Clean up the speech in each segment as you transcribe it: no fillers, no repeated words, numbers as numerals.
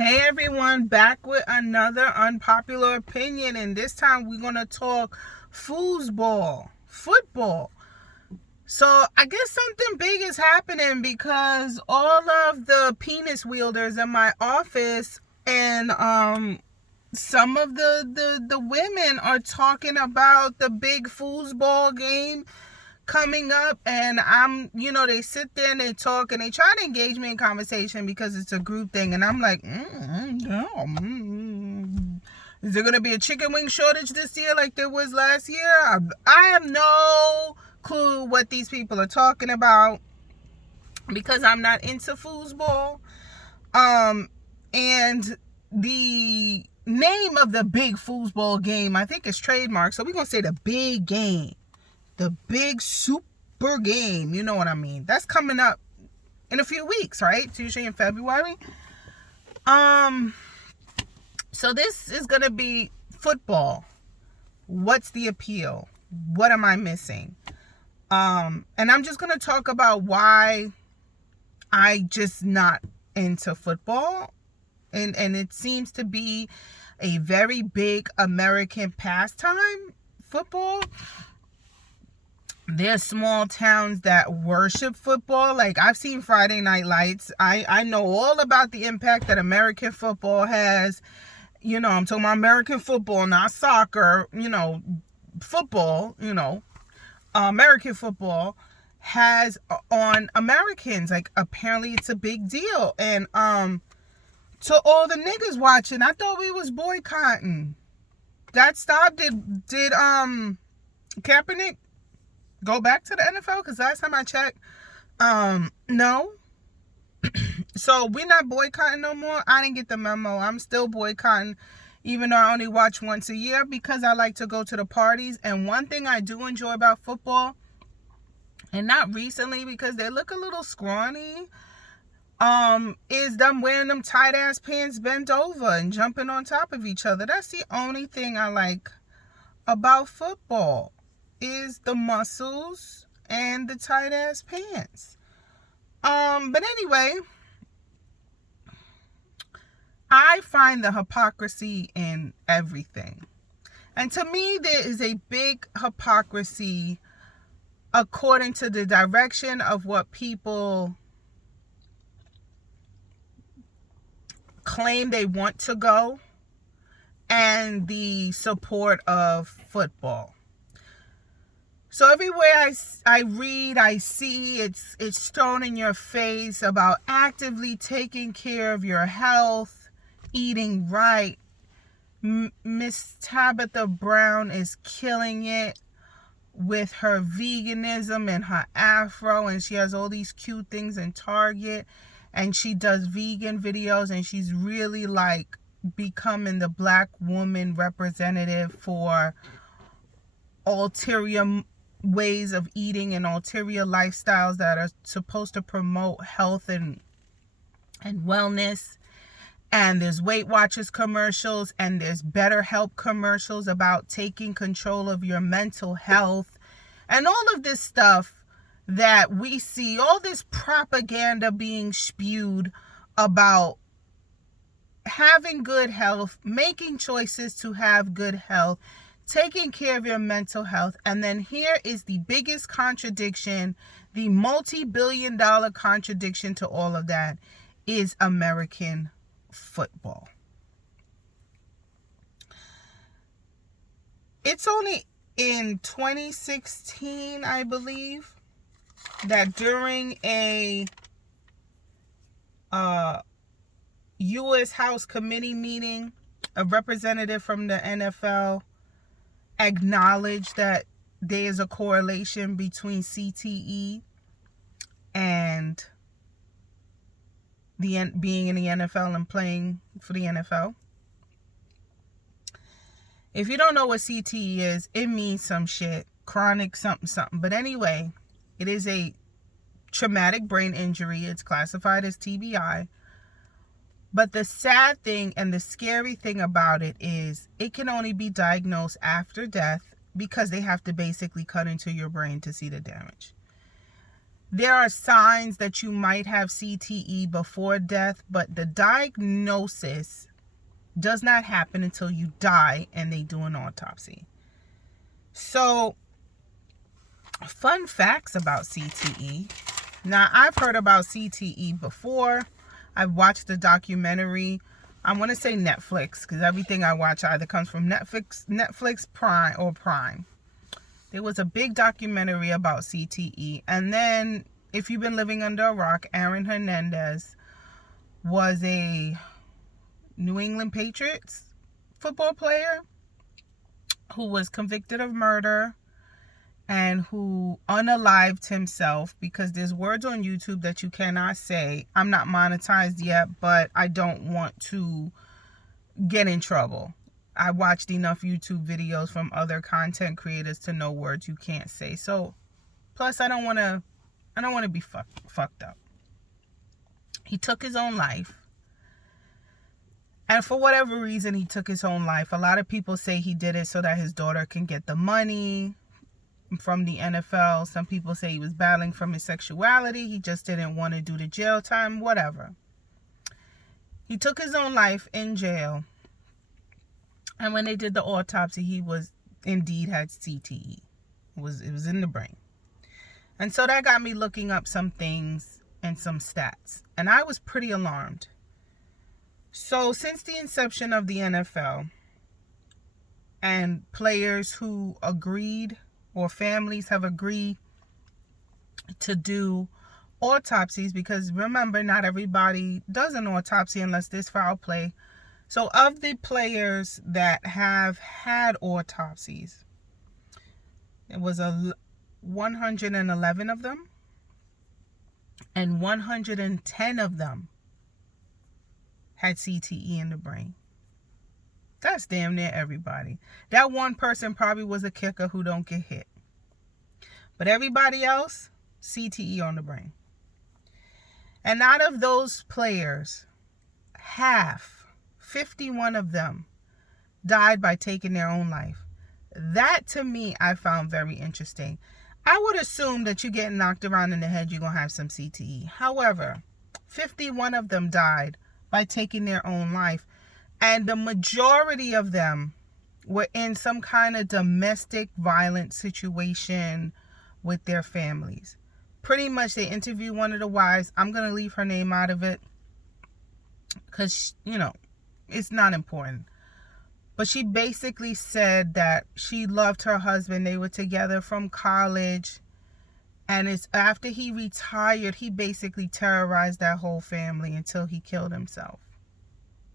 Hey everyone, back with another unpopular opinion, and this time we're gonna talk football. So I guess something big is happening because all of the penis wielders in my office and some of the women are talking about the big foosball game coming up, and they sit there and they talk and they try to engage me in conversation because it's a group thing, and I'm like, no. Is there gonna be a chicken wing shortage this year like there was last year? I have no clue what these people are talking about because I'm not into foosball. And the name of the big foosball game, I think, is trademark, so we're gonna say the big game. The big super game, you know what I mean? That's coming up in a few weeks, right? It's usually in February. So this is gonna be football. What's the appeal? What am I missing? And I'm just gonna talk about why I just not into football. And it seems to be a very big American pastime, football. There's small towns that worship football. Like, I've seen Friday Night Lights. I know all about the impact that American football has. I'm talking about American football, not soccer. Football, American football has on Americans. Like, apparently it's a big deal. And to all the niggas watching, I thought we was boycotting. That stopped. Did Kaepernick go back to the NFL? Because last time I checked, no. So we're not boycotting no more. I didn't get the memo. I'm still boycotting, even though I only watch once a year, because I like to go to the parties. And one thing I do enjoy about football, and not recently because they look a little scrawny, is them wearing them tight ass pants bent over and jumping on top of each other. That's the only thing I like about football, is the muscles and the tight ass pants. But anyway, I find the hypocrisy in everything. And to me, there is a big hypocrisy according to the direction of what people claim they want to go and the support of football. So everywhere I read, I see, it's thrown in your face about actively taking care of your health, eating right. Miss Tabitha Brown is killing it with her veganism and her afro, and she has all these cute things in Target, and she does vegan videos, and she's really like becoming the black woman representative for ulterior ways of eating and ulterior lifestyles that are supposed to promote health and wellness. And there's Weight Watchers commercials, and there's BetterHelp commercials about taking control of your mental health, and all of this stuff that we see, all this propaganda being spewed about having good health, making choices to have good health, taking care of your mental health. And then here is the biggest contradiction, the multi-billion-dollar contradiction to all of that, is American football. It's only in 2016, I believe, that during a U.S. House committee meeting, a representative from the NFL acknowledged that there is a correlation between CTE and being in the NFL and playing for the NFL. If you don't know what CTE is, it means some shit, chronic something. But anyway, it is a traumatic brain injury. It's classified as TBI. But the sad thing and the scary thing about it is it can only be diagnosed after death, because they have to basically cut into your brain to see the damage. there are signs that you might have CTE before death, but the diagnosis does not happen until you die and they do an autopsy. So, fun facts about CTE. Now, I've heard about CTE before. I've watched the documentary. I want to say Netflix, because everything I watch either comes from Netflix Prime or Prime. There was a big documentary about CTE. And then, if you've been living under a rock, Aaron Hernandez was a New England Patriots football player who was convicted of murder and who unalived himself, because there's words on YouTube that you cannot say. I'm not monetized yet, but I don't want to get in trouble. I watched enough YouTube videos from other content creators to know words you can't say. So, plus I don't want to be fucked up. He took his own life. And for whatever reason he took his own life. A lot of people say he did it so that his daughter can get the money from the NFL. Some people say he was battling from his sexuality. He just didn't want to do the jail time, whatever. He took his own life in jail. And when they did the autopsy, he was indeed had CTE. It was in the brain. And so that got me looking up some things and some stats. And I was pretty alarmed. So since the inception of the NFL, and players who agreed or families have agreed to do autopsies, because remember, not everybody does an autopsy unless there's foul play. So of the players that have had autopsies, it was 111 of them, and 110 of them had CTE in the brain. That's damn near everybody. That one person probably was a kicker who don't get hit. But everybody else, CTE on the brain. And out of those players, 51 of them, died by taking their own life. That, to me, I found very interesting. I would assume that you get knocked around in the head, you're going to have some CTE. However, 51 of them died by taking their own life. And the majority of them were in some kind of domestic violence situation with their families. Pretty much they interviewed one of the wives. I'm going to leave her name out of it because, it's not important. But she basically said that she loved her husband. They were together from college. And it's after he retired, he basically terrorized that whole family until he killed himself.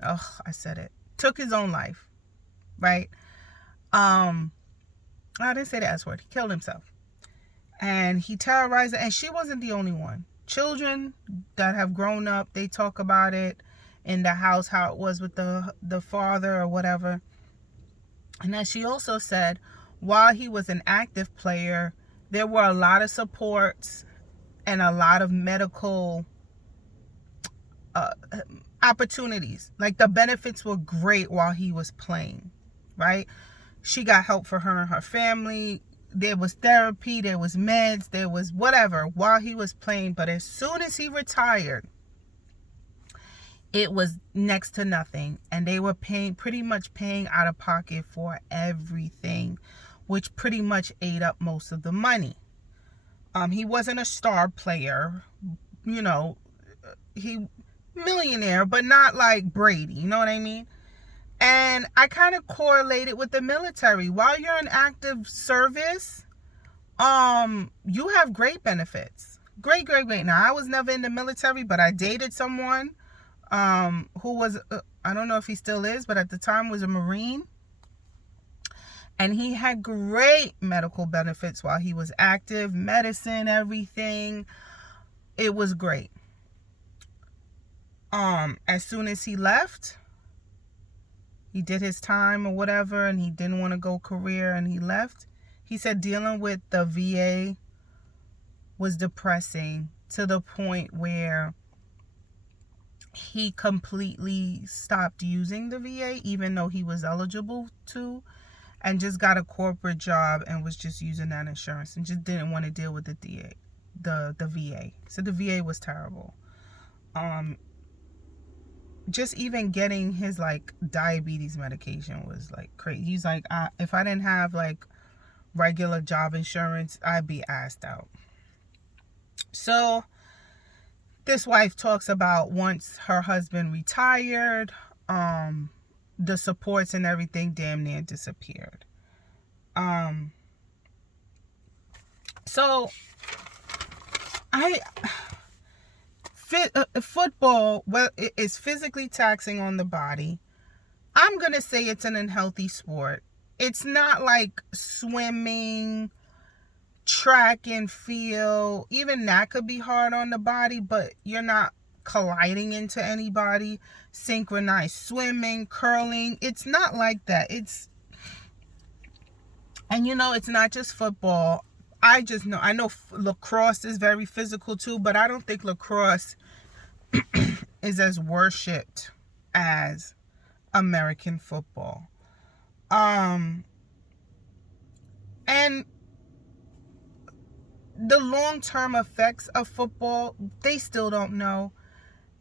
Ugh, I said it. Took his own life, right? I didn't say the S word. He killed himself. And he terrorized her. And she wasn't the only one. Children that have grown up, they talk about it in the house, how it was with the father or whatever. And as she also said, while he was an active player, there were a lot of supports and a lot of medical opportunities. Like the benefits were great while he was playing, right? She got help for her and her family. There was therapy, there was meds, there was whatever while he was playing. But as soon as he retired, it was next to nothing. And they were pretty much paying out of pocket for everything, which pretty much ate up most of the money. He wasn't a star player, he millionaire, but not like Brady, you know what I mean? And I kind of correlated with the military. While you're in active service, you have great benefits. Great. Now, I was never in the military, but I dated someone who was, I don't know if he still is, but at the time was a Marine. And he had great medical benefits while he was active, medicine, everything. It was great. As soon as he left, he did his time or whatever, and he didn't want to go career, and he left. He said dealing with the VA was depressing to the point where he completely stopped using the VA, even though he was eligible to, and just got a corporate job and was just using that insurance and just didn't want to deal with the VA. the VA. So the VA was terrible. Just even getting his like diabetes medication was like crazy. He's like, if I didn't have like regular job insurance, I'd be assed out. So this wife talks about once her husband retired, the supports and everything damn near disappeared. So football, well, it is physically taxing on the body. I'm gonna say it's an unhealthy sport. It's not like swimming, track and field. Even that could be hard on the body, but you're not colliding into anybody. Synchronized swimming, curling, it's not like that. And it's not just football. I know lacrosse is very physical too, but I don't think lacrosse is as worshipped as American football. And the long-term effects of football, they still don't know.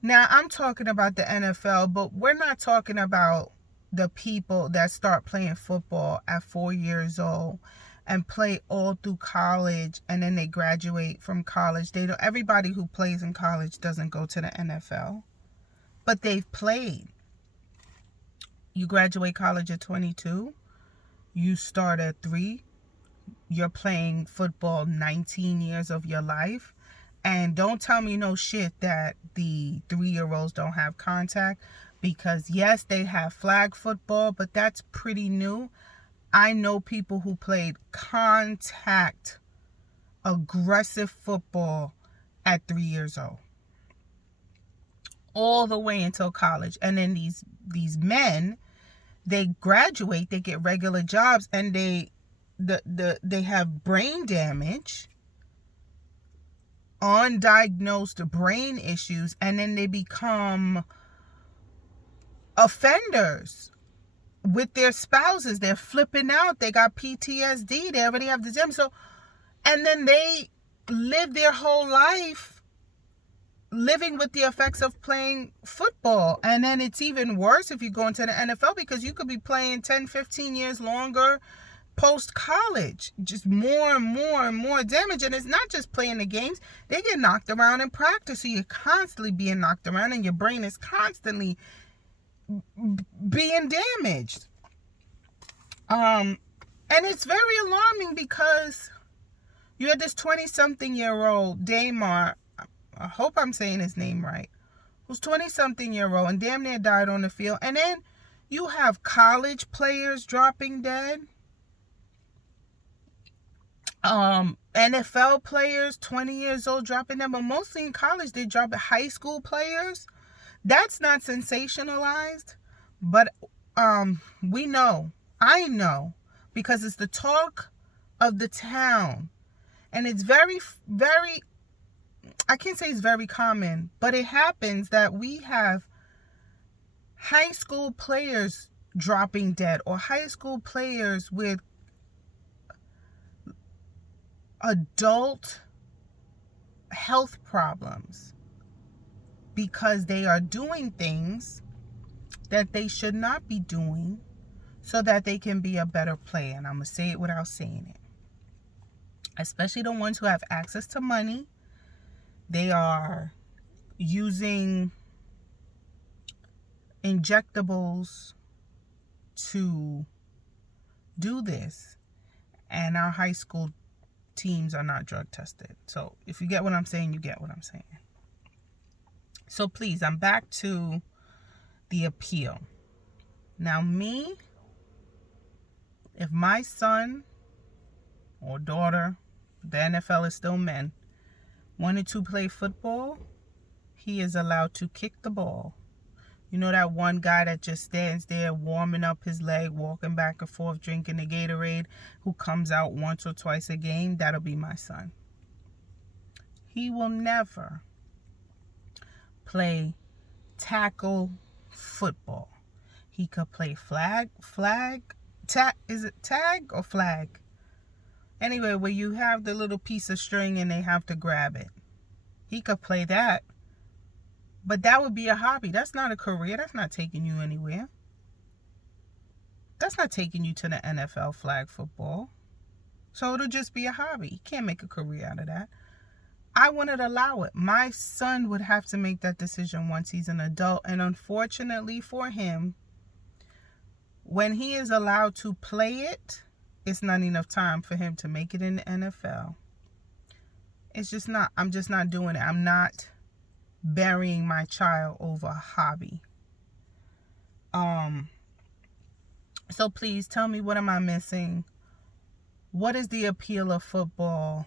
Now, I'm talking about the NFL, but we're not talking about the people that start playing football at 4 years old and play all through college, and then they graduate from college. Everybody who plays in college doesn't go to the NFL, but they've played. You graduate college at 22, you start at 3, you're playing football 19 years of your life. And don't tell me no shit that the 3-year-olds don't have contact, because yes, they have flag football, but that's pretty new. I know people who played contact, aggressive football at 3 years old, all the way until college. And then these men, they graduate, they get regular jobs, and they have brain damage, undiagnosed brain issues, and then they become offenders with their spouses. They're flipping out. They got PTSD. They already have the gym. So, and then they live their whole life living with the effects of playing football. And then it's even worse if you go into the NFL, because you could be playing 10, 15 years longer post-college. Just more and more and more damage. And it's not just playing the games. They get knocked around in practice. So you're constantly being knocked around, and your brain is constantly being damaged. And it's very alarming, because you had this 20-something-year-old Damar, I hope I'm saying his name right, who's 20-something-year-old and damn near died on the field. And then you have college players dropping dead. NFL players, 20 years old, dropping dead. But mostly in college, they drop it. High school players. That's not sensationalized. But we know. I know. Because it's the talk of the town. And it's very, very, I can't say it's very common, but it happens that we have high school players dropping dead, or high school players with adult health problems because they are doing things that they should not be doing so that they can be a better player. And I'm going to say it without saying it. Especially the ones who have access to money. They are using injectables to do this. And our high school teams are not drug tested. So if you get what I'm saying, you get what I'm saying. So please, I'm back to the appeal. Now me, if my son or daughter, the NFL is still men, wanted to play football, he is allowed to kick the ball. You know that one guy that just stands there warming up his leg, walking back and forth, drinking the Gatorade, who comes out once or twice a game? That'll be my son. He will never play tackle football. He could play is it tag or flag? Anyway, where you have the little piece of string and they have to grab it. He could play that. But that would be a hobby. That's not a career. That's not taking you anywhere. That's not taking you to the NFL flag football. So it'll just be a hobby. You can't make a career out of that. I wouldn't allow it. My son would have to make that decision once he's an adult. And unfortunately for him, when he is allowed to play it, it's not enough time for him to make it in the NFL. It's just not. I'm just not doing it. I'm not burying my child over a hobby. So please tell me, what am I missing? What is the appeal of football?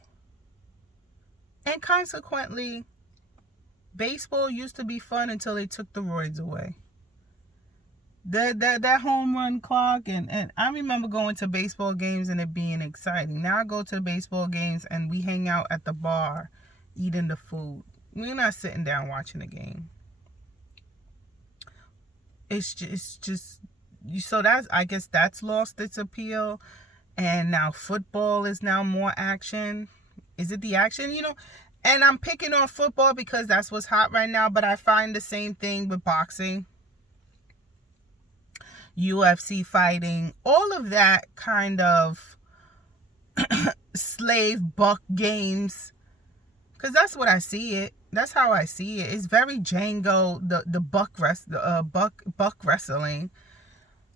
And consequently, baseball used to be fun until they took the roids away. That home run clock, and I remember going to baseball games and it being exciting. Now I go to the baseball games and we hang out at the bar eating the food. We're not sitting down watching the game. It's just so that's, I guess that's lost its appeal. And now football is now more action. Is it the action? And I'm picking on football because that's what's hot right now, but I find the same thing with boxing, UFC fighting, all of that kind of slave buck games, because that's what I see it. That's how I see it. It's very Django, the buck wrestling.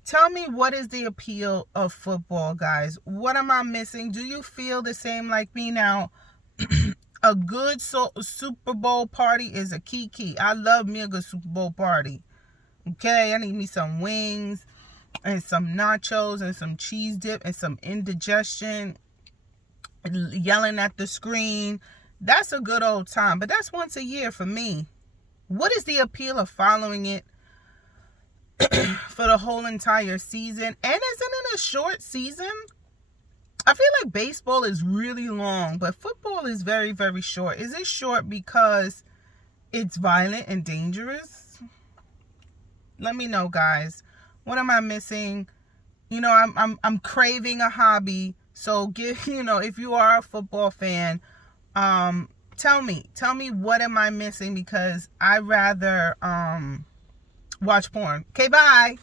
Tell me, what is the appeal of football, guys? What am I missing? Do you feel the same like me? Now, a good Super Bowl party is a key. I love me a good Super Bowl party. Okay, I need me some wings and some nachos and some cheese dip and some indigestion, yelling at the screen. That's a good old time, but that's once a year for me. What is the appeal of following it for the whole entire season? And isn't it a short season? I feel like baseball is really long, but football is very, very short. Is it short because it's violent and dangerous? Let me know, guys. What am I missing? I'm craving a hobby. So if you are a football fan, tell me what am I missing, because I rather watch porn. Okay, bye.